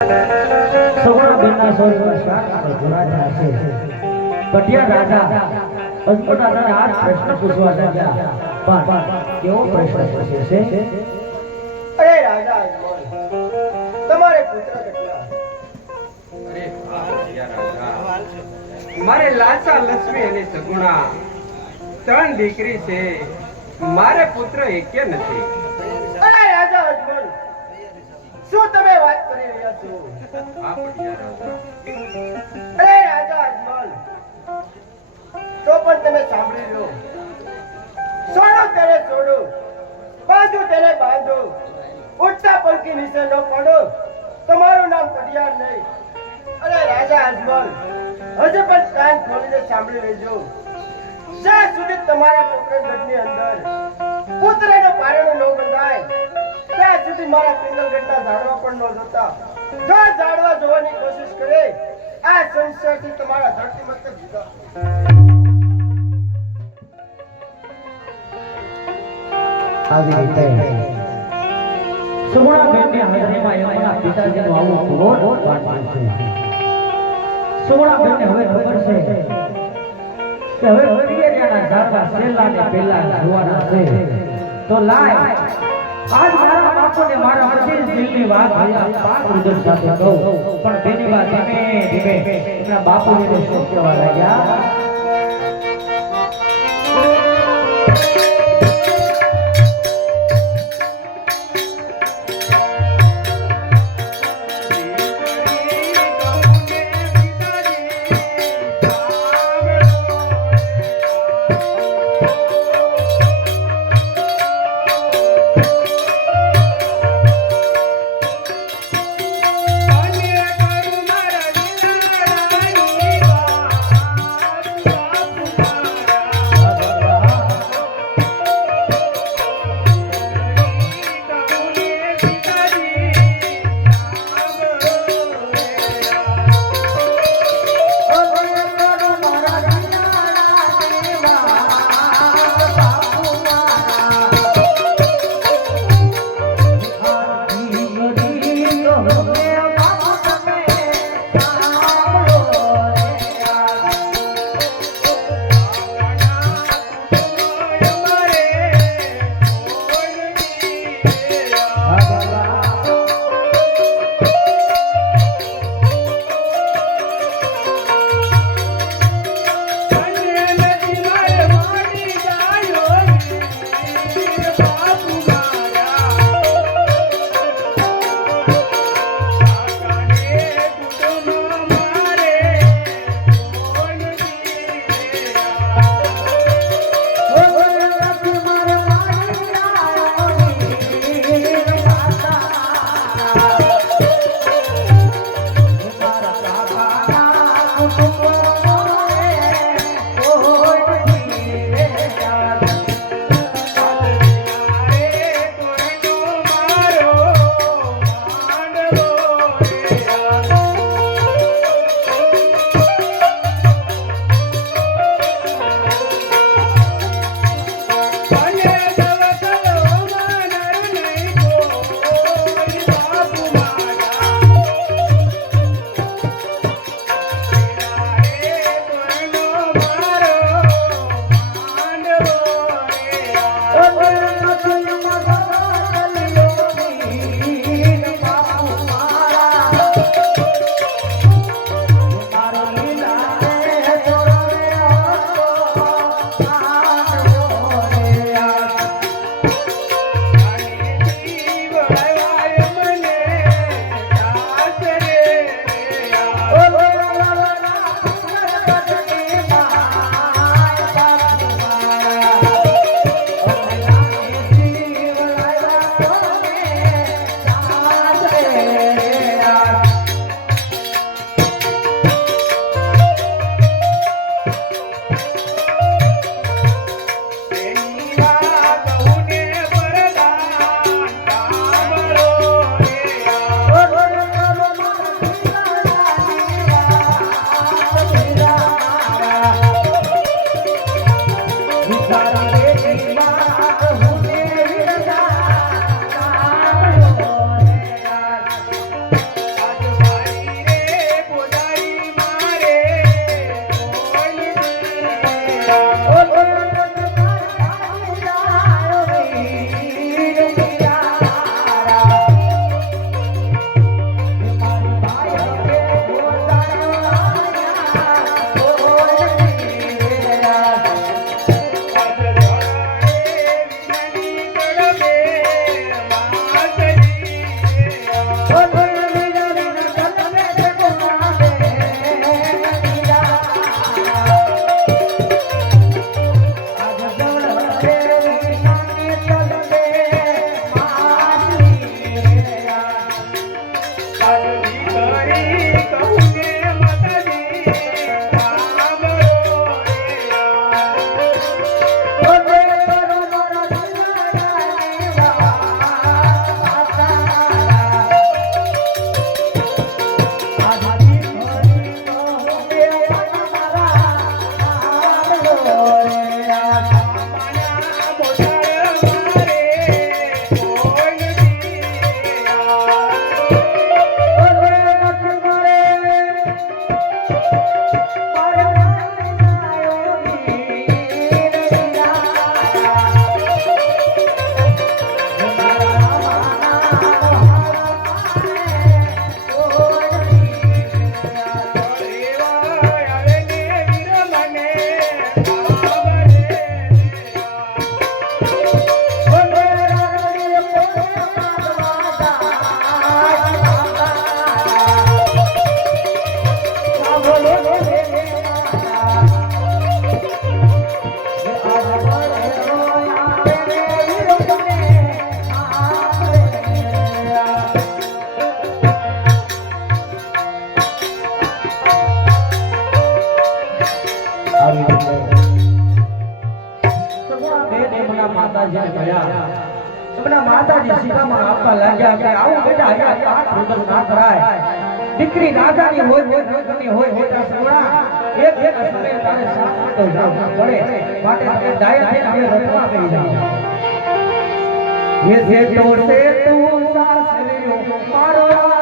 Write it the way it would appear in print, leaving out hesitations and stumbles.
સગુણા બેનના સ્વરમાં શ્વાસ અને જોરાજા છે. કટિયા રાજા અજમોદાને આ પ્રશ્ન પૂછવા લાગ્યા. પણ કેવો પ્રશ્ન પૂછે છે? અરે રાજા અજમલ, તમારે પુત્ર કેટલા? અરે રાજા, મારે લાચા લક્ષ્મી અને સગુણા ત્રણ દીકરી છે. મારે પુત્ર એકે નથી. અરે રાજા અજમલ, શું તમે વાત કરી રહ્યા છો? અરે રાજા અજમલ, તો પણ તમે સાંભળી લો. છોડો તેને છોડો, બાંધો તેને બાંધો, ઉઠતા પલકી નીચે ન પડો, તમારું નામ કડિયાર નહીં. અરે રાજા અજમલ, હજુ પણ કાન ખોલીને સાંભળી લેજો. જ્યાં સુધી તમારા પોકરણગઢની અંદર પુત્રનો પારણું ન બંધાય ત્યાં સુધી મારા પિંગલગઢના ઝાડવા પણ ન જોતા. જો ઝાડવા જોવાની કોશિશ કરે, આ સંસારથી તમારા ધરતી મસ્તક જુદા. આવી રીતે સગુણા બેનની હાજરીમાં એમના પિતાજીનું આવું ઘોર પાઠ છે. સગુણા બેનને હવે ખબર છે કે હવે પિયરિયાના ઝાડવા સેલાને પેલા જોવાના છે. તો લાય આજ મારા બાપુને મારા મસીર દિલની વાત ભયા પાક ઉજળ સાથે કહું. પણ તેની વાત ધીમે ધીમે એમના બાપુજીને શું કહેવા લાગ્યા? માતાજી ગયા સગડા માતાજી શિખામણ આપવા લાગ્યા કે આવું બેટા અહીંયા આટ રુદન ના કરાય દીકરી રાજાની હોય નગરની હોય બેટા સગડા એક સમયે તારે સાથ તો જાવું પડે માટે તે દાયા થઈને હવે રખવા કરી જાવ ये से तो से तू सासरियो मारो